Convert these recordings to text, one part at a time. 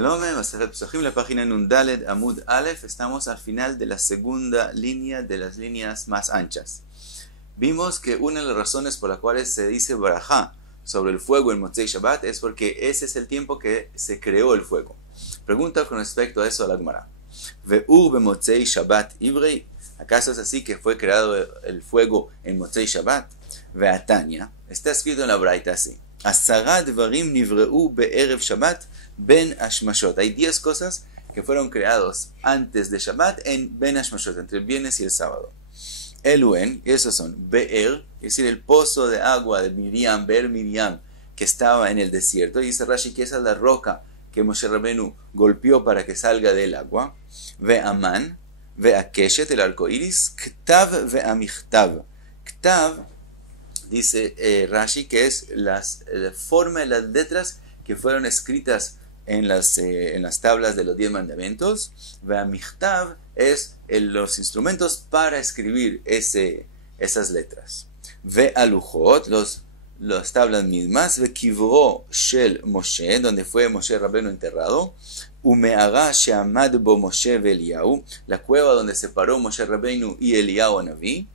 Shalom, Masechet Pesachim, la página Nundaled Amud Aleph. Estamos al final de la segunda línea de las líneas más anchas. Vimos que una de las razones por las cuales se dice Barajá sobre el fuego en Motzei Shabbat es porque ese es el tiempo que se creó el fuego. Pregunta con respecto a eso a la Gemara. Ve'ur bemotzei Shabbat Ivrei. ¿Acaso es así que fue creado el fuego en Motzei Shabbat? Ve'atanya. Está escrito en la Braita así. Asara dvarim nivreu be'erev Shabbat ben Ashmashot. Hay 10 cosas que fueron creados antes de Shabbat en Ben Ashmashot, entre el viernes y el sábado. Eluen, esos son Be'er, es decir, el pozo de agua de Miriam, Be'er Miriam, que estaba en el desierto. Y dice Rashi que esa es la roca que Moshe Rabenu golpeó para que salga del agua. Ve'aman, Ve'akeshet, el arco iris, Ktav Ve'amichtav. Ktav, dice Rashi, que es la forma de las letras que fueron escritas en las tablas de los 10 mandamientos. Ve'amichtav es los instrumentos para escribir esas letras. Ve'aluchot, las tablas mismas. Ve'kivro shel Moshe, donde fue Moshe Rabenu enterrado. Ume'ara she'amad bo Moshe ve'Eliyahu, la cueva donde se paró Moshe Rabenu y Eliyahu Naví.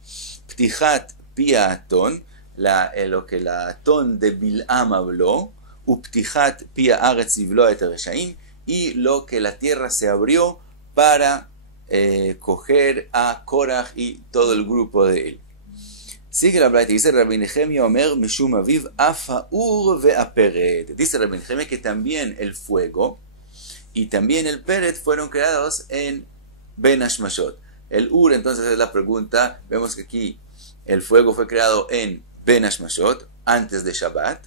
Ptichat pia Atón, lo que la Atón de Bil'am habló. Uptichat pia aretz livlo et reshaim, y lo que la tierra se abrió para coger a Korach y todo el grupo de él. Sigue la Braita, dice Rabbi Nehemia Omer Mishum Aviv Afaur ve'aperet. Dice Rabbi Nehemia que también el fuego y también el peret fueron creados en Ben Ashmashot. El Ur, entonces, es la pregunta. Vemos que aquí el fuego fue creado en Ben Ashmashot, antes de Shabbat.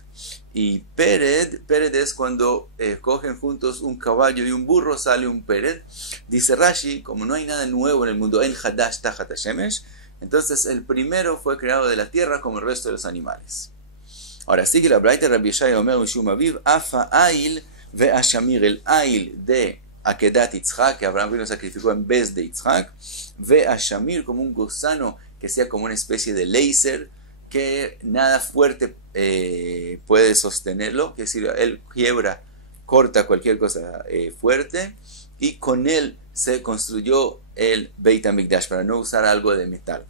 Y Pered es cuando cogen juntos un caballo y un burro, sale un Pered. Dice Rashi, como no hay nada nuevo en el mundo, en Hadash Tachat Hashemesh, entonces el primero fue creado de la tierra como el resto de los animales. Ahora sigue la Braita, Rabbi Yeshaya Omer Mishum Aviv, Afa Ail ve'ashamir, el Ail de Akedat Yitzhak, que Abraham vino sacrificó en vez de Yitzhak, ve'ashamir como un gusano que sea como una especie de láser, que nada fuerte puede sostenerlo, es decir, él quiebra, corta cualquier cosa fuerte, y con él se construyó el Beit HaMikdash para no usar algo de metal.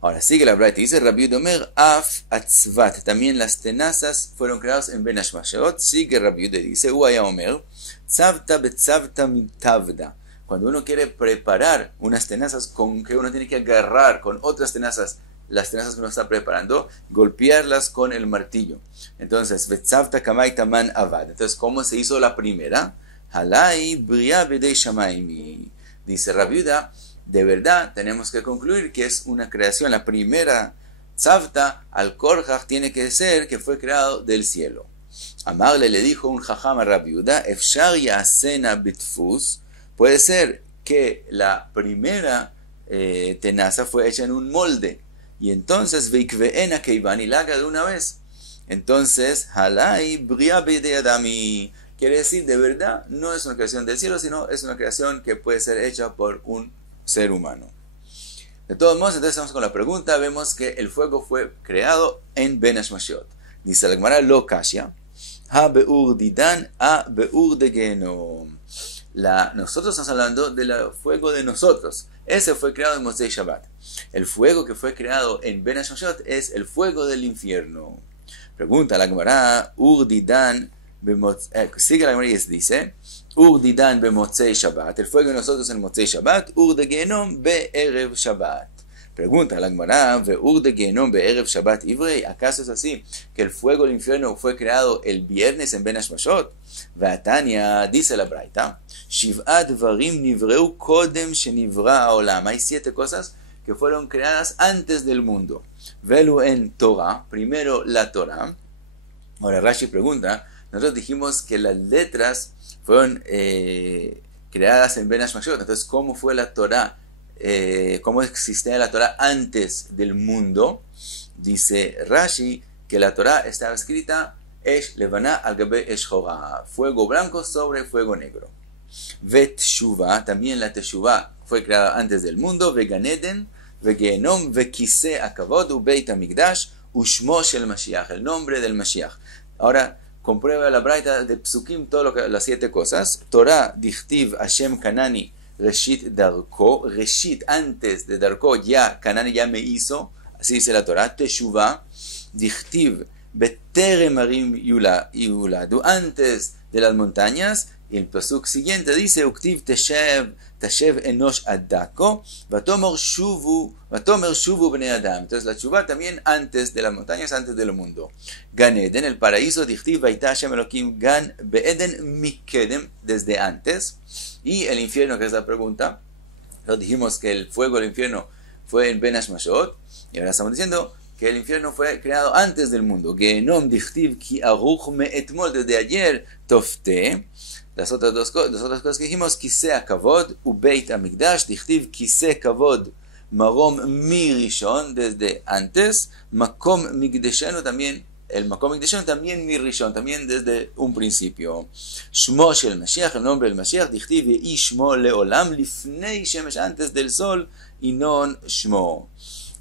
Ahora sigue la Braita, dice Rabbi Yomer Af Atzvat, también las tenazas fueron creadas en Ben Ashmashot. Sigue Rabbi Yomer, dice Uaya Omer Tzavta betzavta mitavda. Cuando uno quiere preparar unas tenazas con que uno tiene que agarrar con otras tenazas, las tenazas que uno está preparando, golpearlas con el martillo. Entonces, Vetzavta kamaita man avad. Entonces, ¿cómo se hizo la primera? Halai bria b'dei shamayim. Dice Rabbi Yehuda, de verdad tenemos que concluir que es una creación. La primera tzavta al korjach tiene que ser que fue creado del cielo. Amarle le dijo un jajam a Rabbi Yehuda, efshar yasena bitfus. Puede ser que la primera tenaza fue hecha en un molde. Y entonces, veikveena keivan, y la haga de una vez. Entonces, halai bria b'dei adami. Quiere decir, de verdad, no es una creación del cielo, sino es una creación que puede ser hecha por un ser humano. De todos modos, entonces estamos con la pregunta. Vemos que el fuego fue creado en Ben Ashmashot. Dice la Gemara, lo kashya, ha be'ur didan, ha be'ur de genom. Nosotros estamos hablando del fuego de nosotros. Ese fue creado en Motzei Shabbat. El fuego que fue creado en Ben Ashmashot es el fuego del infierno. Pregunta la Gemara, Urdidan, sigue la Gemara y dice, Urdidan bemotzei Shabbat, el fuego de nosotros en Motzei Shabbat, Ur de Genom be'erev Shabbat. Pregunta la Gemara, Ur de Genom be'erev Shabbat Ivrei, ¿acaso es así que el fuego del infierno fue creado el viernes en Ben Ashmashot? Ve'atanya, dice la Braita, Shiv'at dvarim nivreu kodem shenivra ha'olam. Hay 7 cosas que fueron creadas antes del mundo. Velu en Torah, primero la Torah. Ahora Rashi pregunta, nosotros dijimos que las letras fueron creadas en Ben Ashmashot. Entonces, ¿cómo fue la Torah? ¿Cómo existía la Torah antes del mundo? Dice Rashi que la Torah estaba escrita Esh levana al gabe esh chora, fuego blanco sobre fuego negro. Vetshuvah, también la Teshuvah fue creada antes del mundo. Veganeden, vegenom, vekise akavod, ubeit hamikdash, ushmo shel Mashiach, el nombre del Mashiach. Ahora, comprueba la braita de Psukim las 7 cosas. Torah, Dichtiv, Hashem, Kanani, Reshit, Darko. Reshit, antes de Darko, ya, Kanani ya me hizo. Así dice la Torah. Teshuvah, Dichtiv, Beterem Arim Yuladu, antes de las montañas. Y el pasuk siguiente dice, Uktiv Teshev Enosh Adako, Vatomer Shuvu Bnei Adam. Entonces la Shuvah también antes de las montañas, antes del mundo. Gan Eden, el paraíso, Dichtiv Vaita Hashem Elokim Gan Beeden Mikedem, desde antes. Y el infierno, que es la pregunta, lo dijimos que el fuego del infierno fue en Ben Hashmashot, y ahora estamos diciendo que el infierno fue creado antes del mundo. Gehenom Dichtiv Ki Aruch Me'etmol, desde ayer Tofte. Las otras dos cosas que dijimos, Kiseh Kavod, Ubeit Amigdash, Dichtiv Kiseh Kavod, Marom Mirishon, desde antes, Makom Migdeshenu, también, el Makom Migdeshenu, también Mirishon, también desde un principio. Shmo Shel Mashiach, el nombre del Mashiach, Dichtiv Yehi Shmo Leolam, Lifnei Shemesh, antes del sol, y non Shmo.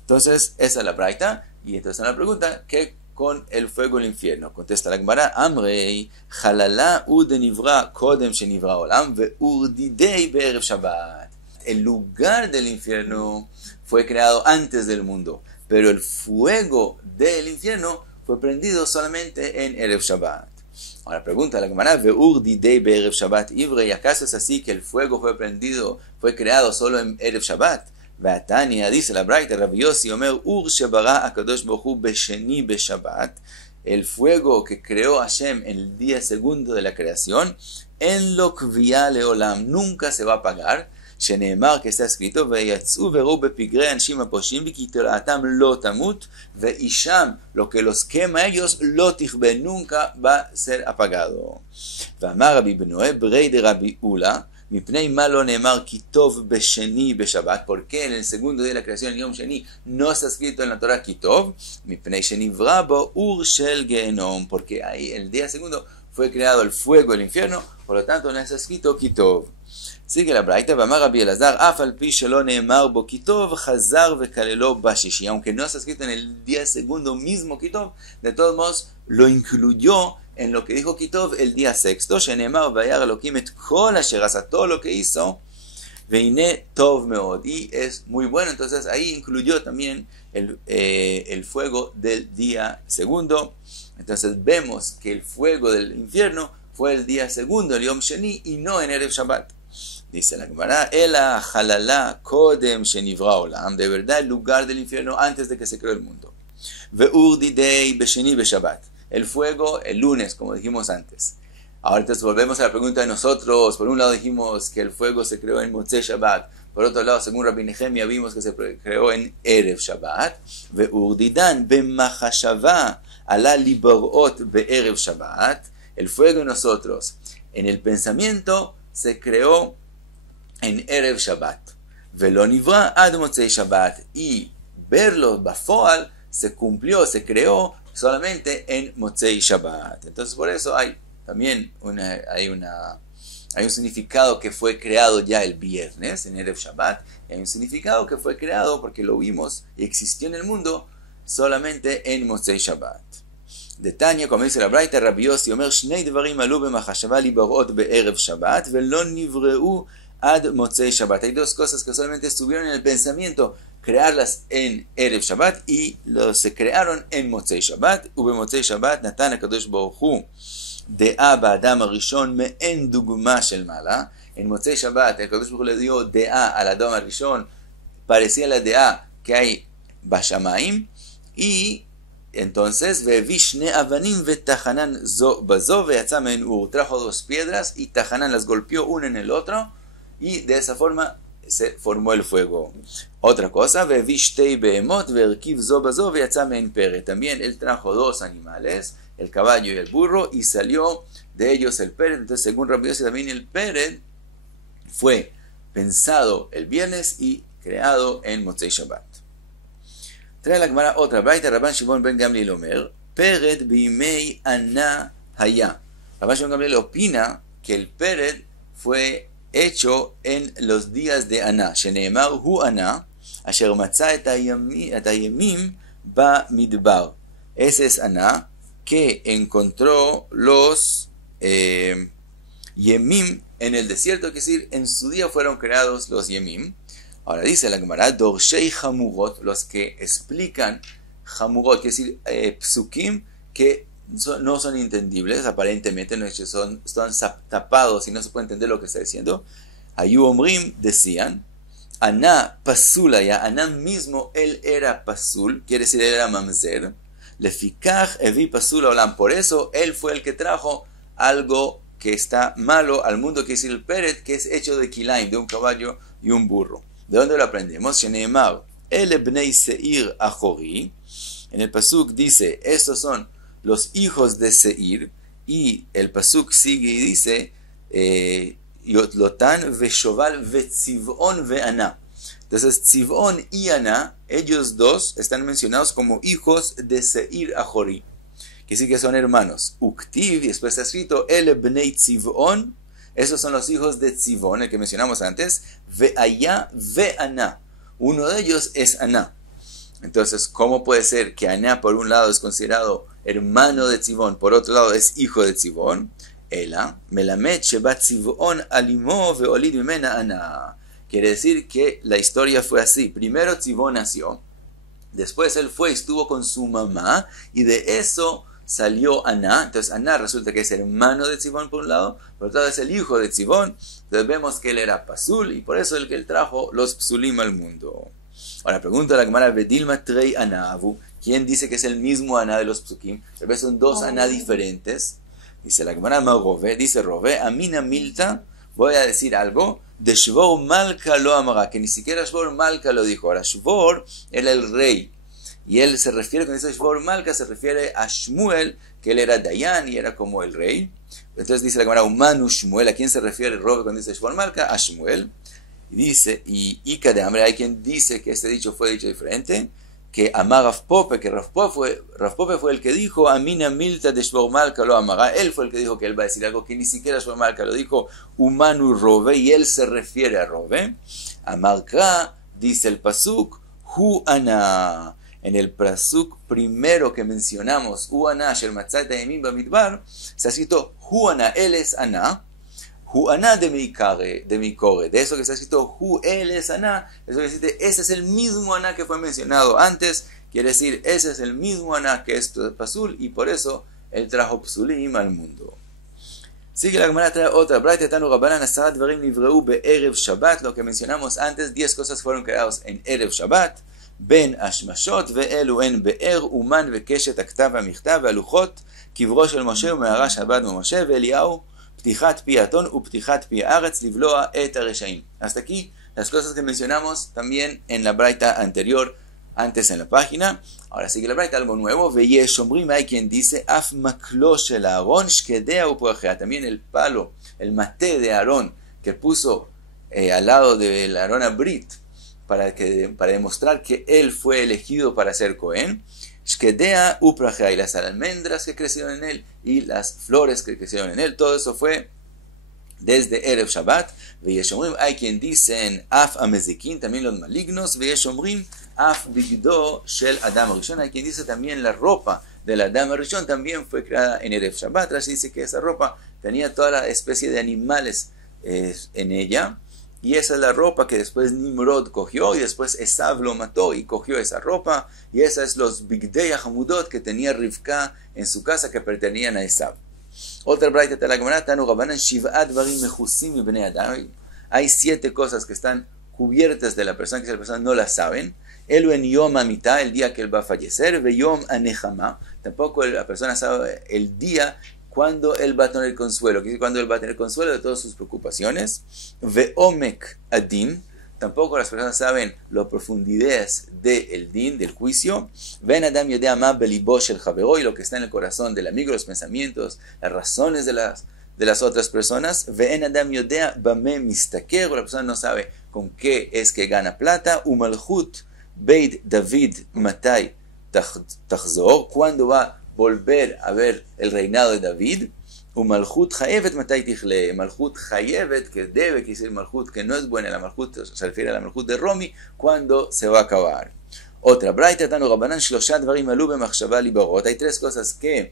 Entonces, esa es la braita, y entonces la pregunta, ¿qué con el fuego del infierno? Contesta la Gemara, Amrei, Halala udenivra kodem shenivra olam veurdidei be'erev Shabbat. El lugar del infierno fue creado antes del mundo, pero el fuego del infierno fue prendido solamente en Erev Shabbat. Ahora pregunta la Gemara, veurdidei be'erev Shabbat ivrei, ¿acaso es así que el fuego fue creado solo en Erev Shabbat? Vatania, dice la braita, Rabbi Yossi Omer, Ur shebara akadosh baruch hu besheni beshabbat, el fuego que creó Hashem en el día segundo de la creación, en lo kvia leolam, nunca se va a apagar. Sheneemar, que está escrito, veyatzu veru bepigrei anshim aposhim bikitolatam lo tamut, veisham, lo que los quema a ellos, lo tichbe, nunca va a ser apagado. Vamar Rabbi Benoe, brei de Rabbi Ula, מפני מה לא נאמר כי טוב בשני בשבת, porque en el segundo día de la creación, el Yom Sheni, no está escrito en la Torah כי טוב, מפני שנברא בו אור של גיהנום, porque ahí el día segundo fue creado el fuego del infierno, por lo tanto no está escrito כי טוב. sigue la braita, ואמר רבי אלעזר, אף על פי שלא נאמר בו כי טוב, חזר וכללו בשישי, aunque no está escrito en el día segundo mismo כי טוב, de todos modos lo incluyó en lo que dijo Kitov el día sexto, Shenemar vayar Elohim et kol asher asa, todo lo que hizo, veine tov meod, y es muy bueno. Entonces ahí incluyó también el fuego del día segundo. Entonces vemos que el fuego del infierno fue el día segundo, el Yom Sheni, y no en Erev Shabbat. Dice la Gemara, Ela halala kodem shenivra olam, de verdad el lugar del infierno antes de que se creó el mundo. Veurdidei besheni beshabbat, el fuego el lunes, como dijimos antes. Ahora entonces volvemos a la pregunta de nosotros. Por un lado dijimos que el fuego se creó en Motzei Shabbat. Por otro lado, según Rabbi Nehemia, vimos que se creó en Erev Shabbat. Veurdidan b'machashava ala liborot be'erev Shabbat. El fuego en nosotros, en el pensamiento, se creó en Erev Shabbat. Velo nivra ad Motzei Shabbat. Y verlo bafoal se cumplió, se creó solamente en Motzei Shabbat. Entonces por eso hay también hay un significado que fue creado ya el viernes en Erev Shabbat, y hay un significado que fue creado porque lo vimos y existió en el mundo solamente en Motzei Shabbat. De Tanya, como dice la braita, Rabbi Yossi Omer, Shnei dvarim alu b'machashava libarot be'erev Shabbat velo nivreu ad Motzei Shabbat. Hay dos cosas que solamente estuvieron en el pensamiento, crearlas en Erev Shabbat, y se crearon en Motzei Shabbat. Ube Motzei Shabbat Natan HaKadosh Baruch Hu De'a ba'adam harishon me'en dugma shel mala. En Motzei Shabbat el Kadosh Baruch Hu le dio De'a al Adam harishon, parecía la De'a que hay Bashamaim, y entonces ve'vi shne avanim ve'tachanan zo bazo ve'yatza me'en ur, trajo dos piedras y Tachanan las golpeó una en el otro, y de esa forma se formó el fuego. Otra cosa, también él trajo dos animales, el caballo y el burro, y salió de ellos el Pered. Entonces, según Rabbi Yossi, también el Pered fue pensado el viernes y creado en Motzei Shabbat. Trae la Gemara otra braita, Rabban Shimon ben Gamliel Omer, Pered bimei ana haya. Rabban Shimon ben Gamliel opina que el Pered fue hecho en los días de Aná. Sheneemar hu Aná, asher matzah et hayemim ba midbar. Ese es Aná, que encontró los Yemim en el desierto, es decir, en su día fueron creados los Yemim. Ahora dice la Gemara, Dorshei Hamurot, los que explican Hamurot, es decir, psukim que no son entendibles, aparentemente no están tapados y no se puede entender lo que está diciendo. Ayu Omrim decían, Aná Pasulaya, Aná mismo, él era Pasul, quiere decir, él era Mamzer. Lefikach Evi Pasul Olam, por eso él fue el que trajo algo que está malo al mundo, que es el Peret, que es hecho de Kilaim, de un caballo y un burro. ¿De dónde lo aprendemos? Sheneemar, El Ebnei Seir Achori. En el Pasuk dice, estos son los hijos de Seir, y el Pasuk sigue y dice, Yotlotan Veshoval Vetzivon Ve'ana. Entonces, Tzivon y Ana, ellos dos están mencionados como hijos de Seir Achori, que sí que son hermanos. Uktiv, y después está escrito, El Bnei Tzivon, esos son los hijos de Tzivon, el que mencionamos antes, Ve'aya Ve'ana, uno de ellos es Ana. Entonces, ¿cómo puede ser que Aná por un lado es considerado hermano de Tzivon, por otro lado es hijo de Tzivon? Ela, Melamed Shebat Tzivon Alimo Ve'olid Mimena Aná. Quiere decir que la historia fue así. Primero Tzivon nació, después él fue y estuvo con su mamá, y de eso salió Aná. Entonces Aná resulta que es hermano de Tzivon por un lado, por otro lado es el hijo de Tzivon. Entonces vemos que él era Pasul, y por eso es el que él trajo los Psulim al mundo. Ahora pregunta la Gemara, Bedilma Trei Anavu, ¿quién dice que es el mismo Aná de los Psukim? Tal vez son dos Aná diferentes. Dice la Gemara, dice Rove, Amina Milta, voy a decir algo, de Shvor Malka lo amara, que ni siquiera Shvor Malka lo dijo. Ahora Shvor era el rey, y él se refiere, cuando dice Shvor Malka, se refiere a Shmuel, que él era Dayan y era como el rey. Entonces dice la Gemara, Umanu Shmuel, ¿a quién se refiere Rove cuando dice Shvor Malka? A Shmuel. Y dice, y Ika de Amre, hay quien dice que este dicho fue dicho diferente, que amar Rav Pope, que Rav Pope fue el que dijo, Amina Milta de Shvor Malka lo amara, él fue el que dijo que él va a decir algo que ni siquiera Shvor Malka lo dijo, Umanu Rove, y él se refiere a Rove. Amarka, dice el Pasuk, Hu Ana. En el Pasuk primero que mencionamos, Hu Ana, Asher Matzat Yemim Bamidbar, se ha escrito Hu Ana, él es Ana. Hu Ana de mi core, de eso que está escrito Hu, él es Aná, eso que dice, ese es el mismo Aná que fue mencionado antes, quiere decir, ese es el mismo Aná que es Pasul, y por eso él trajo Psulim al mundo. Sigue la Gemara, trae otra, lo que mencionamos antes, 10 cosas fueron creadas en Erev Shabbat, Ben Ashmashot, Ve'elu en Be'er, Uman, Ve'keshet, Aktav, Amichtav, Ve'aluchot, Kivro shel Moshe, Ume'ara Shabbat, Moshe, Ve'eliau, Ptichat pi Atón u Ptichat pi Aretz livloa et reshaim. Hasta aquí las cosas que mencionamos también en la braita anterior, antes en la página. Ahora sigue la braita, algo nuevo. Veyesh omrim, hay quien dice Af maklo shel Aarón shkedea u porajea. También el palo, el maté de Aarón que puso al lado del Aarón Abrit para demostrar que él fue elegido para ser Cohen. Shkedea uprajea, y las almendras que crecieron en él y las flores que crecieron en él, todo eso fue desde Erev Shabbat. Veyeshomrim, hay quien dicen Af amezikin, también los malignos. Veyeshomrim Af bigdo shel Adam Rishon, hay quien dice también la ropa del Adam Rishon también fue creada en Erev Shabbat. Rashi dice que esa ropa tenía toda la especie de animales en ella. Y esa es la ropa que después Nimrod cogió, y después Esav lo mató y cogió esa ropa. Y esa es los Bigdei Hamudot que tenía Rivka en su casa, que pertenecían a Esav. Otra braita de la Gemara, Tanu Rabanan Shiv'at Barim Mechusim Ibnei Adam. Hay 7 cosas que están cubiertas de la persona, que si la persona no las saben. Elu en Yom Amitá, el día que él va a fallecer. Ve Yom Anechama, tampoco la persona sabe el día cuando él va a tener consuelo, que es cuando él va a tener consuelo de todas sus preocupaciones. Ve'omek adin, tampoco las personas saben las profundidades del din, del juicio. Ven adam yodea ma belibo shel javero, y lo que está en el corazón del amigo, los pensamientos, las razones de las otras personas. Ven adam yodea bame mistaker, la persona no sabe con qué es que gana plata. Umalchut beit David matai tachzor, cuando va volver a ver el reinado de David. Malchut Chayevet matai tichle, Malchut Chayevet, que debe, que decir Malchut, que no es buena, la Malchut se refiere a la Malchut de Romi, cuando se va a acabar. Otra, Braita Tanu Rabanan Shloshat Dvarim Alu B'Machshava Libarot, hay 3 cosas que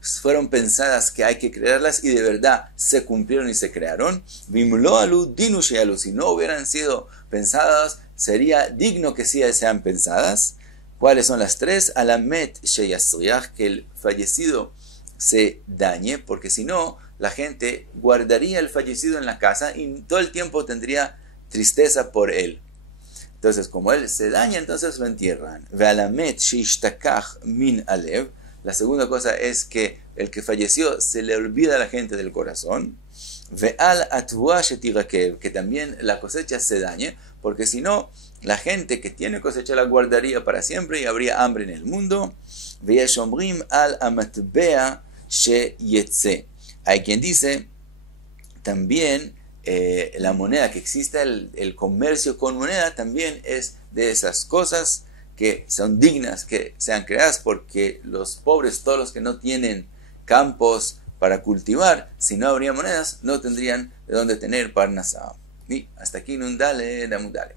fueron pensadas que hay que crearlas y de verdad se cumplieron y se crearon. Vimlo alu dinu sheyalu. Si no hubieran sido pensadas, sería digno que sí sean pensadas. ¿Cuáles son las tres? Alamet sheyasriach, que el fallecido se dañe, porque si no, la gente guardaría el fallecido en la casa y todo el tiempo tendría tristeza por él. Entonces, como él se daña, entonces lo entierran. Ve'alamet sheishtakach min alev. La segunda cosa es que el que falleció se le olvida a la gente del corazón. Ve'al atvua shetirakev, que también la cosecha se dañe, porque si no, la gente que tiene cosecha la guardaría para siempre y habría hambre en el mundo. Ve'yeshomrim al amatbea sheyetze. Hay quien dice también la moneda que exista, el comercio con moneda también es de esas cosas que son dignas que sean creadas, porque los pobres, todos los que no tienen campos para cultivar, si no habría monedas, no tendrían de dónde tener parnasá. Y hasta aquí Nundale, Damudale.